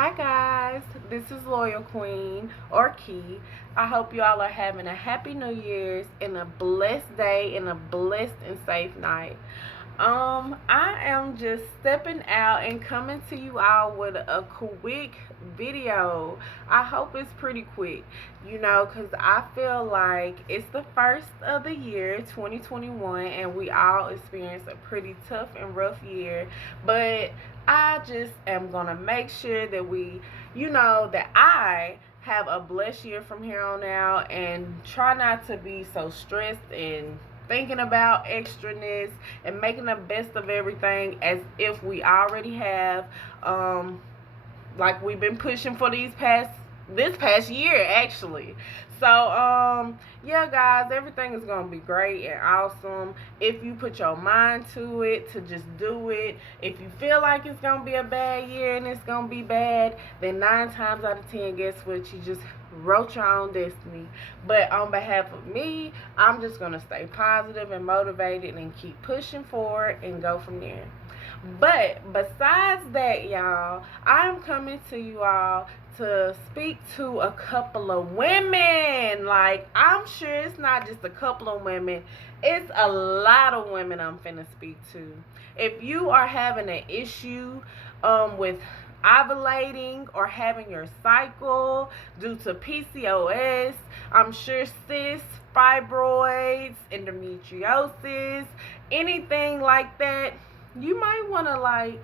Hi guys, this is Loyal Queen or Key. I hope you all are having a happy New Year's and a blessed day and a blessed and safe night. I am just stepping out and coming to you all with a quick video. I hope it's pretty quick, because I feel like it's the first of the year, 2021, and we all experienced a pretty tough and rough year. But I just am going to make sure that that I have a blessed year from here on out and try not to be so stressed and thinking about extraness and making the best of everything as if we already have, like we've been pushing for this past year actually. So yeah guys, everything is gonna be great and awesome if you put your mind to it, to just do it. If you feel like it's gonna be a bad year and it's gonna be bad, then 9 times out of 10, guess what, you just wrote your own destiny. But on behalf of me, I'm just gonna stay positive and motivated and keep pushing forward and go from there. But besides that, y'all, I'm coming to you all to speak to a couple of women. Like, I'm sure it's not just a couple of women, it's a lot of women I'm finna speak to. If you are having an issue with ovulating or having your cycle due to PCOS, I'm sure cysts, fibroids, endometriosis, anything like that, you might want to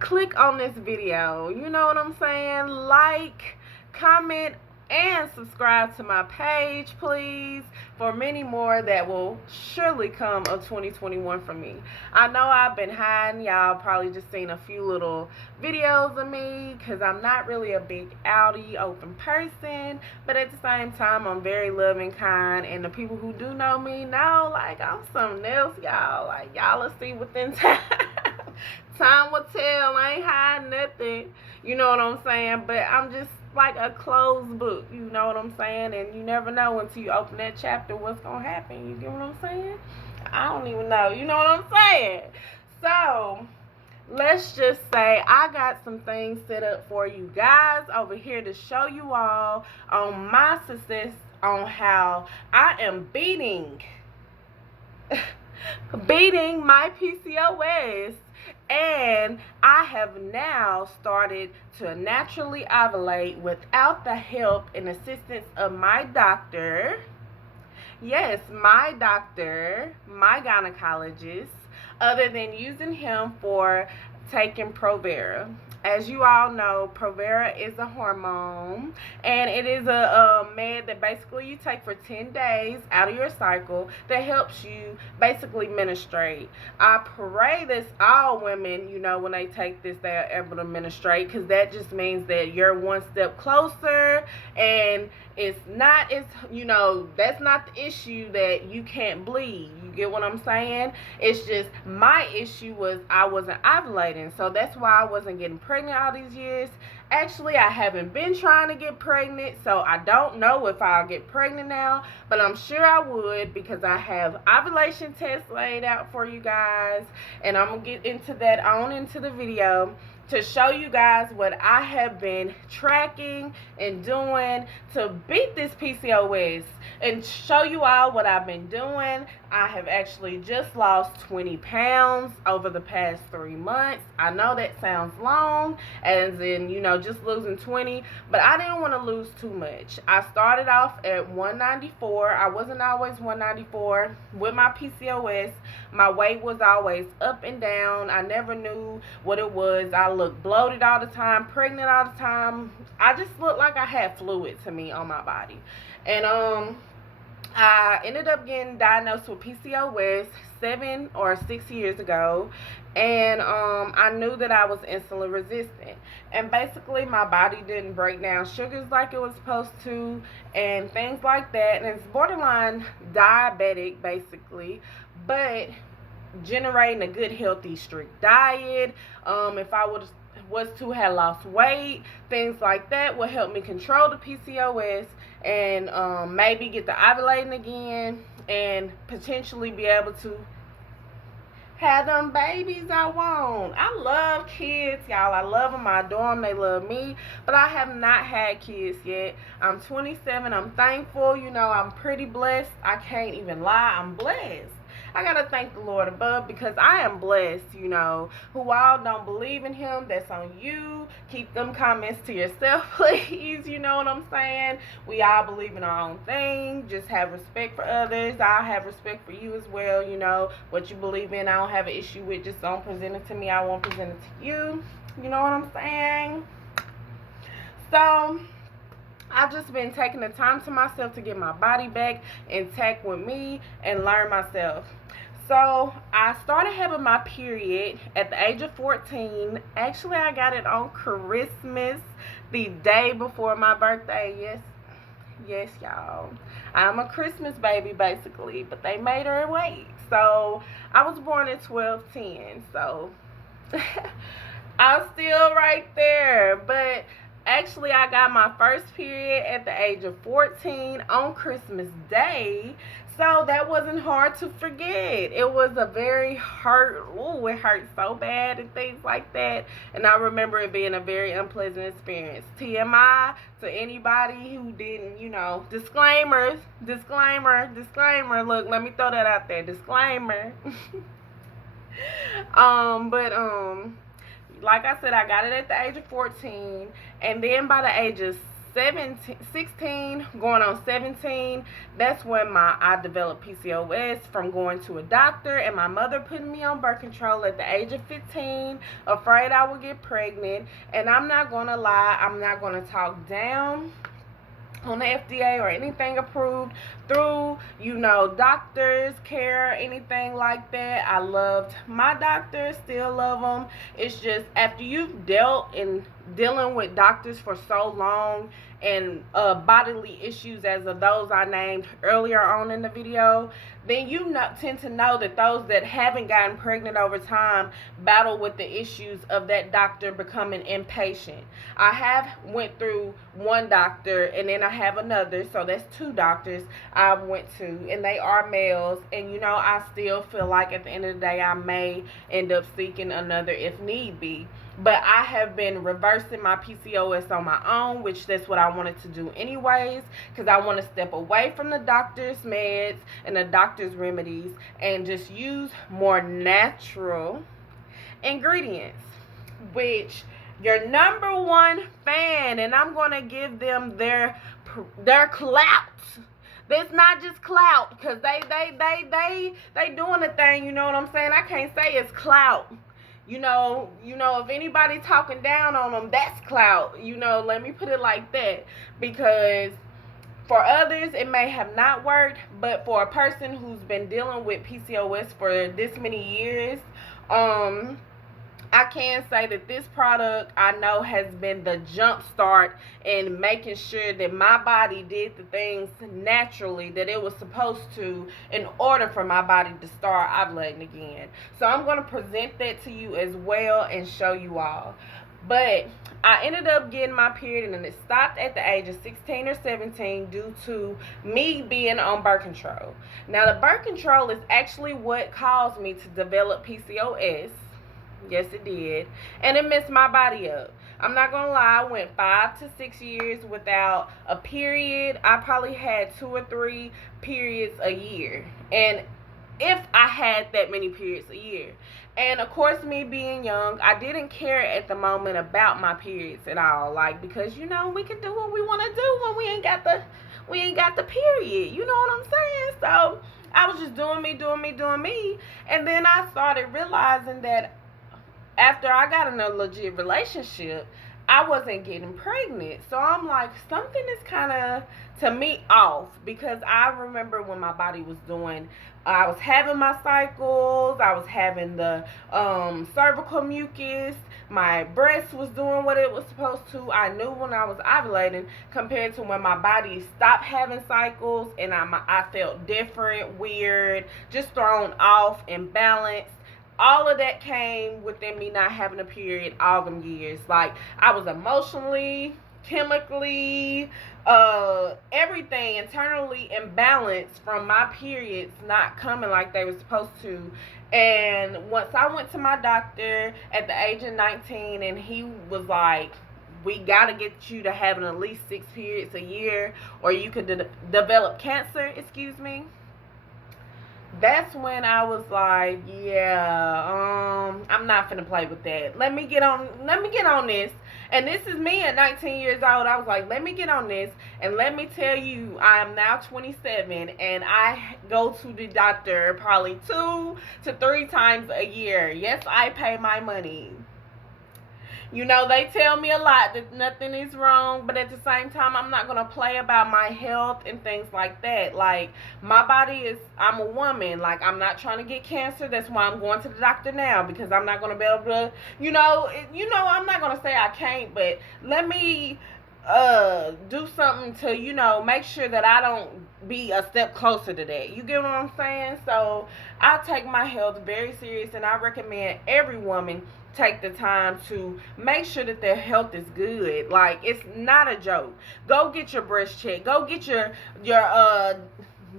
click on this video. You know what I'm saying? Like, comment, and subscribe to my page, please, for many more that will surely come of 2021 from me. I know I've been hiding. Y'all probably just seen a few little videos of me because I'm not really a big outy open person, but at the same time, I'm very loving, kind, and the people who do know me know, I'm something else, y'all. Y'all will see within time. Time will tell. I ain't hiding nothing. You know what I'm saying? But I'm just like a closed book. You know what I'm saying? And you never know until you open that chapter what's going to happen. You get what I'm saying? I don't even know. You know what I'm saying? So, let's just say I got some things set up for you guys over here to show you all on my success on how I am beating my PCOS, and I have now started to naturally ovulate without the help and assistance of my doctor. Yes, my doctor, my gynecologist, other than using him for taking Provera. As you all know, Provera is a hormone, and it is a med that basically you take for 10 days out of your cycle that helps you basically menstruate. I pray that all women, when they take this, they are able to menstruate, because that just means that you're one step closer, and it's not that's not the issue that you can't bleed. You get what I'm saying? It's just my issue was I wasn't ovulating, so that's why I wasn't getting pregnant all these years. Actually, I haven't been trying to get pregnant, so I don't know if I'll get pregnant now, but I'm sure I would, because I have ovulation tests laid out for you guys, and I'm gonna get into that on into the video to show you guys what I have been tracking and doing to beat this PCOS, and show you all what I've been doing. I have actually just lost 20 pounds over the past 3 months. I know that sounds long, as in, just losing 20, but I didn't want to lose too much. I started off at 194. I wasn't always 194 with my PCOS. My weight was always up and down. I never knew what it was. I looked bloated all the time, pregnant all the time. I just looked like I had fluid to me on my body. And I ended up getting diagnosed with PCOS 7 or 6 years ago, and I knew that I was insulin resistant, and basically my body didn't break down sugars like it was supposed to and things like that, and it's borderline diabetic basically, but generating a good healthy strict diet. If I was to have lost weight, things like that will help me control the PCOS and maybe get the ovulating again and potentially be able to Had them babies I want. I love kids, y'all. I love them. I adore them. They love me. But I have not had kids yet. I'm 27. I'm thankful. You know, I'm pretty blessed. I can't even lie. I'm blessed. I gotta thank the Lord above because I am blessed, you know. Who all don't believe in him, that's on you. Keep them comments to yourself, please. You know what I'm saying? We all believe in our own thing. Just have respect for others. I have respect for you as well, you know. What you believe in, I don't have an issue with. Just don't present it to me. I won't present it to you. You know what I'm saying? So I've just been taking the time to myself to get my body back intact with me and learn myself. So I started having my period at the age of 14. Actually, I got it on Christmas, the day before my birthday. Yes, y'all. I'm a Christmas baby, basically, but they made her wait. So I was born at 12/10. So I'm still right there, but actually I got my first period at the age of 14 on Christmas Day, so that wasn't hard to forget. It was a very it hurt so bad and things like that, and I remember it being a very unpleasant experience. TMI to anybody who didn't, you know, disclaimer, look, let me throw that out there, disclaimer. But like I said, I got it at the age of 14, and then by the age of 16, going on 17, that's when I developed PCOS from going to a doctor and my mother putting me on birth control at the age of 15, afraid I would get pregnant. And I'm not going to lie, I'm not going to talk down on the FDA or anything approved through, you know, doctors, care, anything like that. I loved my doctors, still love them. It's just after you've dealing with doctors for so long and bodily issues as of those I named earlier on in the video, then you tend to know that those that haven't gotten pregnant over time battle with the issues of that doctor becoming impatient. I have went through one doctor and then I have another, so that's two doctors I went to, and they are males, and you know, I still feel like at the end of the day I may end up seeking another if need be. But I have been reversing my PCOS on my own, which that's what I wanted to do anyways, because I want to step away from the doctor's meds and the doctor's remedies and just use more natural ingredients, which your number one fan, and I'm going to give them their clout. It's not just clout, because they doing the thing, you know what I'm saying? I can't say it's clout. You know, if anybody talking down on them, that's clout. You know, let me put it like that. Because for others, it may have not worked, but for a person who's been dealing with PCOS for this many years, I can say that this product, I know, has been the jump start in making sure that my body did the things naturally that it was supposed to in order for my body to start ovulating again. So I'm going to present that to you as well and show you all. But I ended up getting my period, and it stopped at the age of 16 or 17 due to me being on birth control. Now, the birth control is actually what caused me to develop PCOS. Yes, it did. And it messed my body up. I'm not going to lie. I went 5 to 6 years without a period. I probably had 2 or 3 periods a year. And if I had that many periods a year. And of course, me being young, I didn't care at the moment about my periods at all. Like, because, you know, we can do what we want to do when we ain't got the period. You know what I'm saying? So I was just doing me. And then I started realizing that after I got in a legit relationship, I wasn't getting pregnant. So I'm like, something is kind of, to me, off. Because I remember when my body was doing, I was having my cycles, I was having the cervical mucus, my breast was doing what it was supposed to. I knew when I was ovulating compared to when my body stopped having cycles, and I felt different, weird, just thrown off, imbalanced. All of that came within me not having a period all them years. Like, I was emotionally chemically, everything internally imbalanced from my periods not coming like they were supposed to. And once I went to my doctor at the age of 19, and he was like, we got to get you to having at least 6 periods a year, or you could develop cancer, excuse me. That's when I was like, yeah, I'm not finna play with that. Let me get on this. And this is me at 19 years old. I was like, let me get on this, and let me tell you, I am now 27, and I go to the doctor probably 2 to 3 times a year. Yes, I pay my money. You know, they tell me a lot that nothing is wrong, but at the same time, I'm not going to play about my health and things like that. Like, my body is, I'm a woman. Like, I'm not trying to get cancer. That's why I'm going to the doctor now, because I'm not going to be able to, I'm not going to say I can't, but let me do something to, make sure that I don't be a step closer to that. You get what I'm saying? So I take my health very serious, and I recommend every woman take the time to make sure that their health is good. Like, it's not a joke. Go get your breast checked. Go get your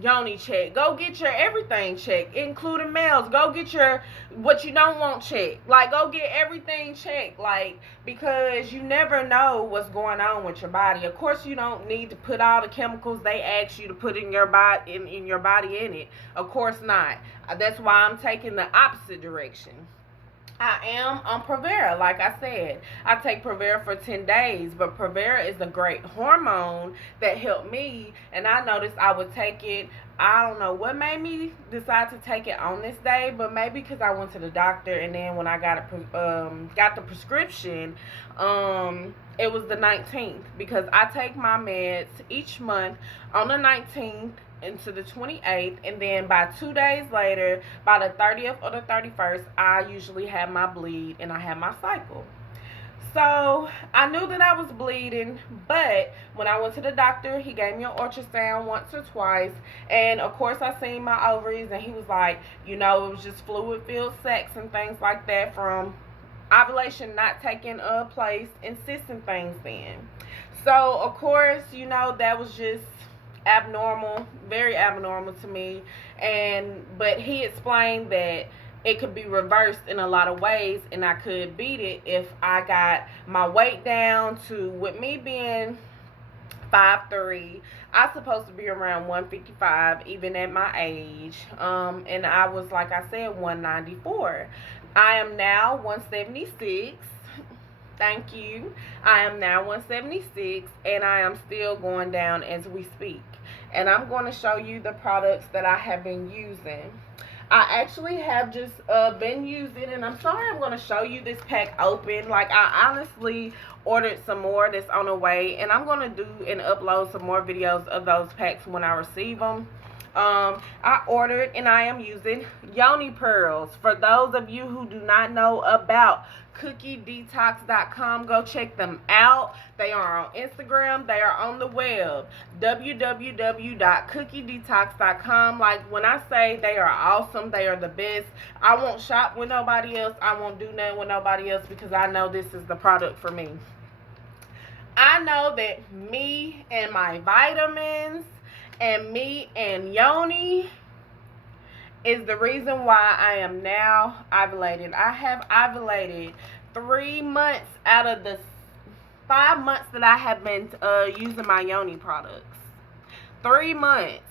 yoni checked. Go get your everything checked, including males. Go get your what you don't want checked. Like, go get everything checked. Like, because you never know what's going on with your body. Of course, you don't need to put all the chemicals they ask you to put in your body in your body in it. Of course not. That's why I'm taking the opposite direction. I am on Provera. Like I said, I take Provera for 10 days, but Provera is a great hormone that helped me, and I noticed I would take it. I don't know what made me decide to take it on this day, but maybe because I went to the doctor, and then when I got the prescription, it was the 19th, because I take my meds each month on the 19th into the 28th, and then by 2 days later, by the 30th or the 31st, I usually have my bleed and I have my cycle. So I knew that I was bleeding, but when I went to the doctor, he gave me an ultrasound once or twice, and of course I seen my ovaries, and he was like, it was just fluid filled sex and things like that from ovulation not taking place and cysts and things then. So of course, that was just abnormal, very abnormal to me. But he explained that it could be reversed in a lot of ways, and I could beat it if I got my weight down to, with me being 5'3", I'm supposed to be around 155 even at my age, and I was, like I said, 194. I am now 176. Thank you. I am now 176, and I am still going down as we speak. And I'm going to show you the products that I have been using. I actually have just been using, and I'm sorry I'm going to show you this pack open. Like, I honestly ordered some more that's on the way, and I'm going to do and upload some more videos of those packs when I receive them. I ordered, and I am using YONI Pearls. For those of you who do not know about cookiedetox.com, go check them out. They are on Instagram. They are on the web, www.cookiedetox.com. Like, when I say they are awesome, they are the best. I won't shop with nobody else. I won't do nothing with nobody else, because I know this is the product for me. I know that me and my vitamins and me and Yoni is the reason why I am now ovulating. I have ovulated 3 months out of the 5 months that I have been using my Yoni products. 3 months.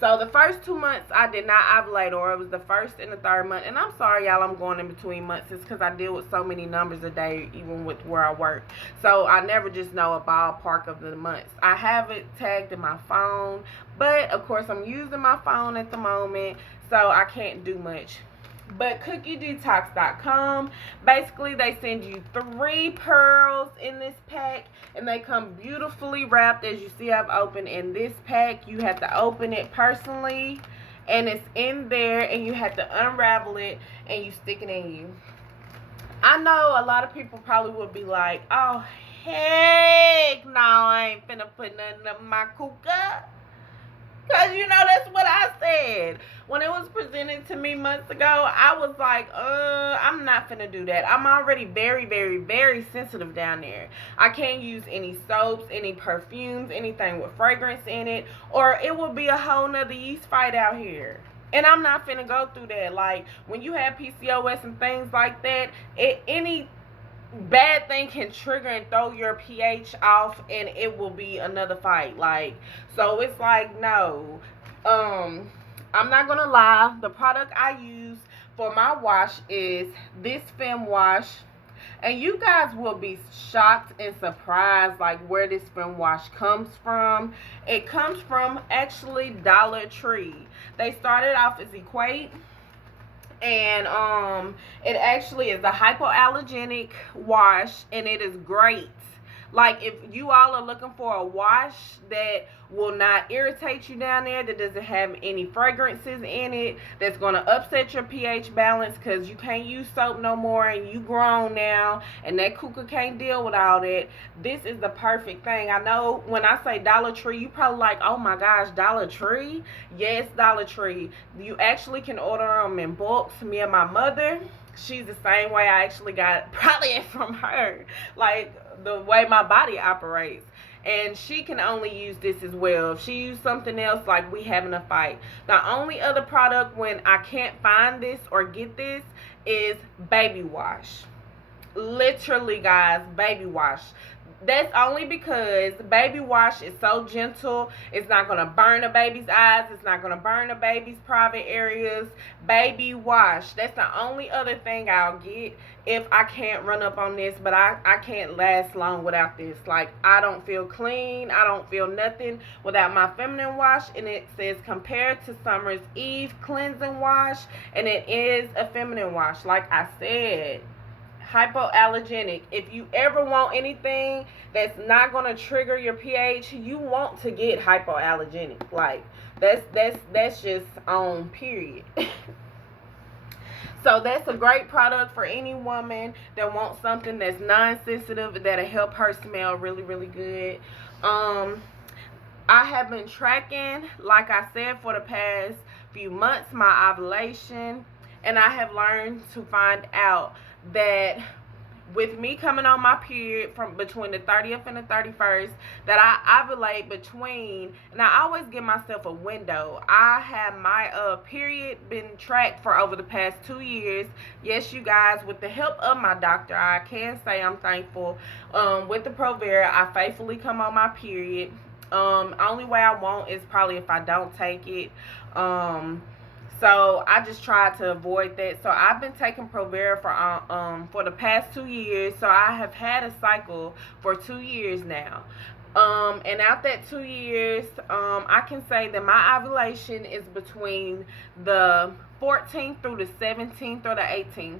So the first 2 months I did not ovulate, or it was the first and the third month. And I'm sorry, y'all, I'm going in between months. It's because I deal with so many numbers a day, even with where I work. So I never just know a ballpark of the months. I have it tagged in my phone, but of course I'm using my phone at the moment, so I can't do much. But cookiedetox.com, basically they send you 3 pearls in this pack, and they come beautifully wrapped. As you see, I've opened in this pack. You have to open it personally, and it's in there, and you have to unravel it, and you stick it in you. I know a lot of people probably would be like, oh, heck no, I ain't finna put nothing in my kuka. Because, that's what I said. When it was presented to me months ago, I was like, I'm not finna do that. I'm already very, very, very sensitive down there. I can't use any soaps, any perfumes, anything with fragrance in it, or it will be a whole nother yeast fight out here. And I'm not finna go through that. Like, when you have PCOS and things like that, any bad thing can trigger and throw your pH off, and it will be another fight. Like, so it's like, no. I'm not gonna lie, the product I use for my wash is this Fem Wash, and you guys will be shocked and surprised like where this Fem Wash comes from. It comes from actually Dollar Tree. They started off as Equate, and it actually is a hypoallergenic wash, and it is great. Like, if you all are looking for a wash that will not irritate you down there, that doesn't have any fragrances in it, that's going to upset your pH balance because you can't use soap no more and you grown now and that kuka can't deal with all that, this is the perfect thing. I know when I say Dollar Tree, you probably like, oh my gosh, Dollar Tree? Yes, Dollar Tree. You actually can order them in bulks. Me and my mother, she's the same way. I actually got probably it from her. Like, the way my body operates, and she can only use this as well. If she used something else, like, we having a fight. The only other product when I can't find this or get this is baby wash. Literally, guys, baby wash. That's only because baby wash is so gentle. It's not going to burn a baby's eyes. It's not going to burn a baby's private areas. Baby wash. That's the only other thing I'll get if I can't run up on this. But I can't last long without this. Like, I don't feel clean. I don't feel nothing without my feminine wash. And it says compared to Summer's Eve cleansing wash. And it is a feminine wash. Like I said, hypoallergenic. If you ever want anything that's not going to trigger your pH, you want to get hypoallergenic. Like, that's just on, period. So that's a great product for any woman that wants something that's non-sensitive, that'll help her smell really, really good. I have been tracking, like I said, for the past few months, my ovulation, and I have learned to find out that with me coming on my period from between the 30th and the 31st, that I ovulate between, and I always give myself a window. I have my period been tracked for over the past 2 years. Yes, you guys, with the help of my doctor, I can say I'm thankful. With the Provera, I faithfully come on my period. Only way I won't is probably if I don't take it. So I just try to avoid that. So I've been taking Provera for the past 2 years. So I have had a cycle for 2 years now. And out that 2 years, I can say that my ovulation is between the 14th through the 17th or the 18th.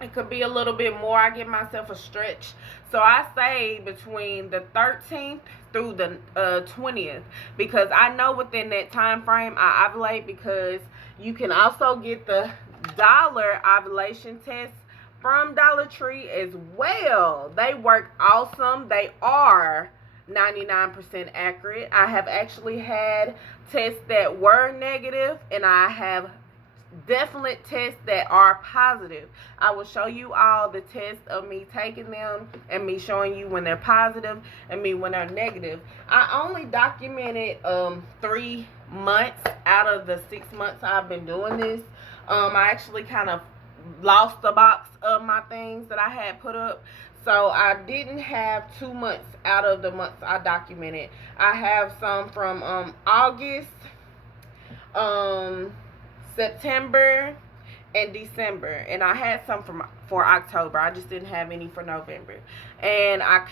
It could be a little bit more. I give myself a stretch. So I say between the 13th through the 20th, because I know within that time frame I ovulate, because you can also get the dollar ovulation test from Dollar Tree as well. They work awesome. They are 99% accurate. I have actually had tests that were negative, and I have definite tests that are positive. I will show you all the tests of me taking them and me showing you when they're positive and me when they're negative. I only documented 3 months out of the 6 months I've been doing this. I actually kind of lost the box of my things that I had put up. So I didn't have 2 months out of the months I documented. I have some from August, September, and December, and I had some for October. I just didn't have any for November, and I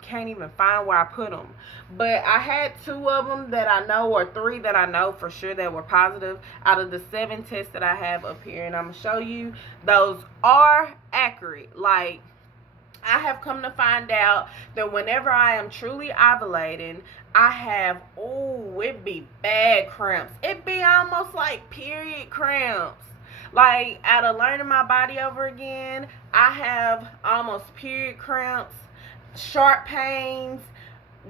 can't even find where I put them. But I had 2 of them that I know, or 3 that I know for sure that were positive out of the 7 tests that I have up here, and I'm gonna show you those are accurate. Like, I have come to find out that whenever I am truly ovulating, I have, it be bad cramps. It be almost like period cramps. Like, out of learning my body over again, I have almost period cramps, sharp pains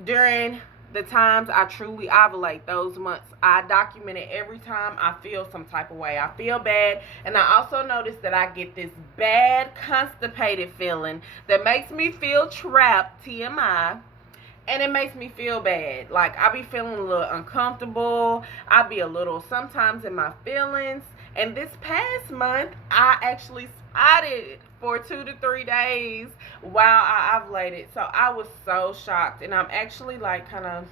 during the times I truly ovulate, those months. I document it every time I feel some type of way. I feel bad, and I also notice that I get this bad constipated feeling that makes me feel trapped, TMI, and it makes me feel bad. Like, I be feeling a little uncomfortable. I be a little sometimes in my feelings. And this past month, I actually spotted for 2 to 3 days while I ovulated. So I was so shocked, and I'm actually like kind of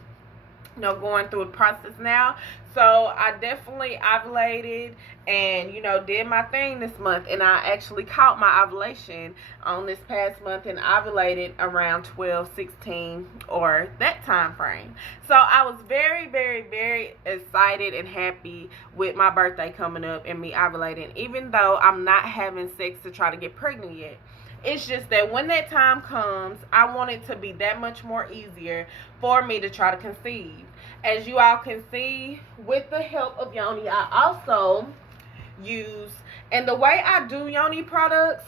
going through the process now. So I definitely ovulated and, did my thing this month. And I actually caught my ovulation on this past month and ovulated around 12-16 or that time frame. So I was very, very, very excited and happy with my birthday coming up and me ovulating, even though I'm not having sex to try to get pregnant yet. It's just that when that time comes, I want it to be that much more easier for me to try to conceive. As you all can see, with the help of Yoni, I also use, and the way I do Yoni products,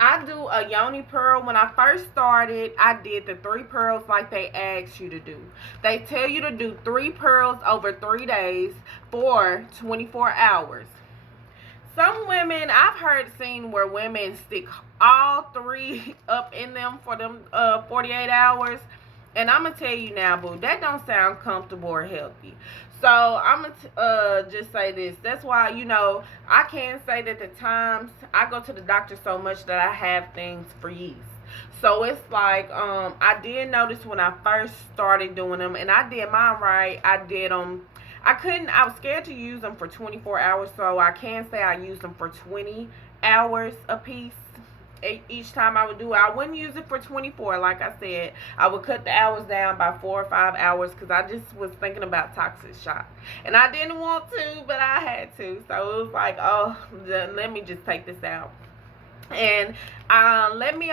I do a Yoni Pearl. When I first started, I did the 3 pearls like they asked you to do. They tell you to do 3 pearls over 3 days for 24 hours. Some women, I've seen where women stick all 3 up in them for them 48 hours. And I'm going to tell you now, boo, that don't sound comfortable or healthy. So I'm going to just say this. That's why, I can say that the times I go to the doctor so much that I have things for yeast. So it's like, I did notice when I first started doing them, and I did mine right. I did them. I was scared to use them for 24 hours, so I can say I used them for 20 hours a piece. Each time I would do it, I wouldn't use it for 24. Like I said, I would cut the hours down by 4 or 5 hours because I just was thinking about toxic shock. And I didn't want to, but I had to. So it was like, oh, let me just take this out. And let me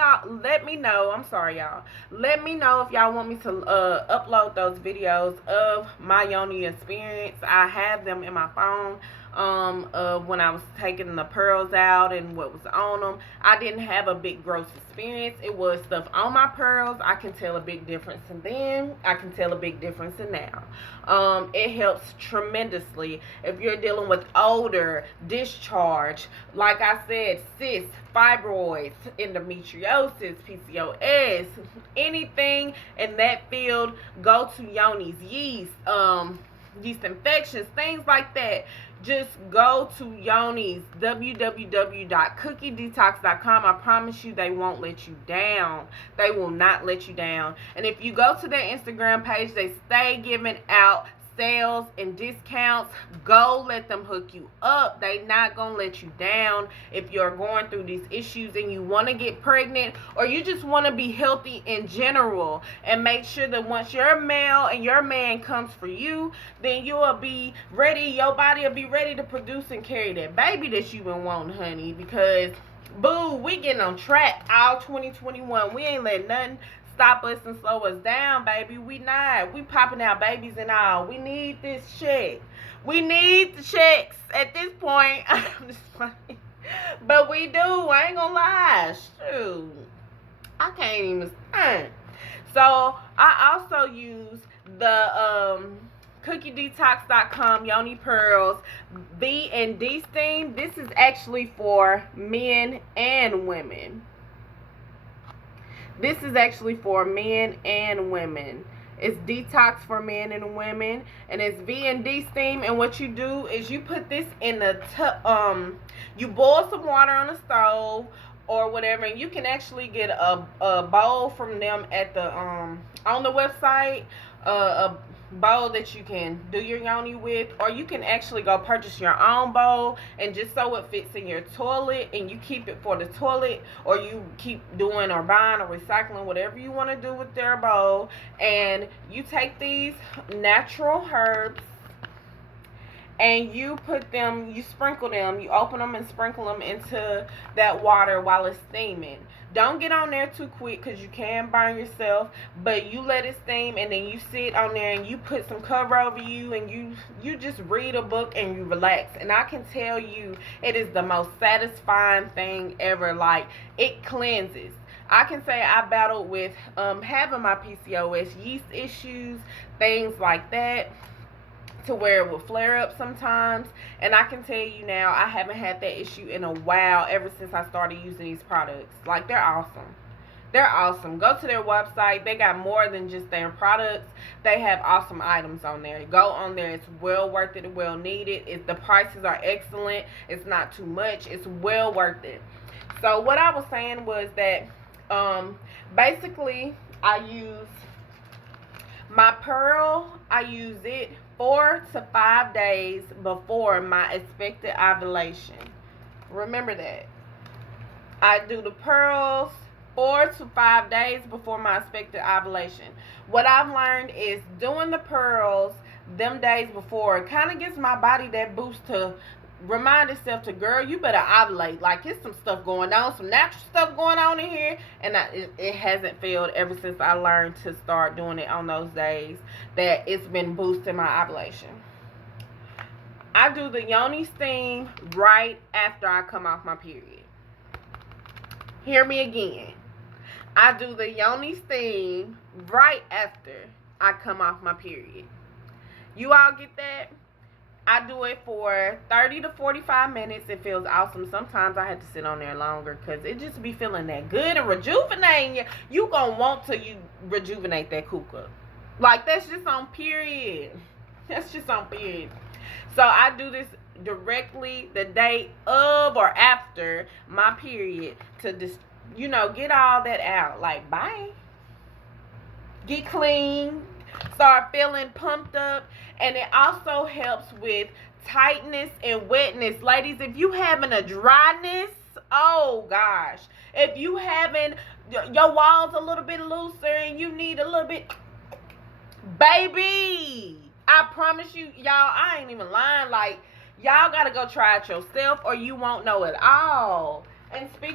know. I'm sorry, y'all. Let me know if y'all want me to upload those videos of my Yoni experience. I have them in my phone. Of when I was taking the pearls out and what was on them. I didn't have a big gross experience. It was stuff on my pearls. I can tell a big difference in then. I can tell a big difference in now. It helps tremendously if you're dealing with odor, discharge, like I said, cysts, fibroids, endometriosis, PCOS, anything in that field. Go to Yoni's yeast, yeast infections, things like that. Just go to Yoni's, www.cookiedetox.com. I promise you they won't let you down. They will not let you down. And if you go to their Instagram page, they stay giving out sales and discounts. Go let them hook you up. They not gonna let you down if you're going through these issues and you want to get pregnant, or you just want to be healthy in general, and make sure that once you're male and your man comes for you, then you will be ready, your body will be ready to produce and carry that baby that you've been wanting, honey. Because boo, we getting on track all 2021. We ain't letting nothing stop us and slow us down, baby. We not. We popping out babies and all. We need this check. We need the checks at this point. I'm just playing. But we do. I ain't gonna lie. Shoot. I can't even stand. So I also use the cookiedetox.com Yoni Pearls V&D steam. This is actually for men and women. This is actually for men and women. It's detox for men and women, and it's V&D steam. And what you do is you put this in the you boil some water on the stove or whatever, and you can actually get a bowl from them at the on the website, a bowl that you can do your yoni with, or you can actually go purchase your own bowl and just so it fits in your toilet, and you keep it for the toilet, or you keep doing or buying or recycling, whatever you want to do with their bowl. And you take these natural herbs and you put them, you sprinkle them, you open them and sprinkle them into that water while it's steaming. Don't get on there too quick because you can burn yourself, but you let it steam, and then you sit on there and you put some cover over you, and you just read a book and you relax. And I can tell you, it is the most satisfying thing ever. Like, it cleanses. I can say I battled with having my PCOS, yeast issues, things like that, to where it would flare up sometimes. And I can tell you now, I haven't had that issue in a while, ever since I started using these products. Like, they're awesome. They're awesome. Go to their website. They got more than just their products. They have awesome items on there. Go on there. It's well worth it, well needed. The prices are excellent. It's not too much. It's well worth it. So what I was saying was that basically I use my Pearl. I use it 4 to 5 days before my expected ovulation. Remember that. I do the Pearls 4 to 5 days before my expected ovulation. What I've learned is doing the Pearls them days before, it kind of gives my body that boost to remind itself to, girl, you better ovulate. Like, it's some stuff going on, some natural stuff going on in here. And it hasn't failed ever since I learned to start doing it on those days, that it's been boosting my ovulation. I do the yoni steam right after I come off my period. Hear me again. I do the yoni steam right after I come off my period. You all get that? I do it for 30 to 45 minutes. It feels awesome. Sometimes I have to sit on there longer because it just be feeling that good and rejuvenating you. You gonna want to rejuvenate that kuka. Like, that's just on period. That's just on period. So I do this directly the day of or after my period to just, get all that out. Like, bye. Get clean. Start feeling pumped up. And it also helps with tightness and wetness. Ladies, if you having a dryness, oh gosh. If you having your walls a little bit looser and you need a little bit, baby, I promise you, y'all, I ain't even lying. Like, y'all gotta go try it yourself or you won't know at all. And speaking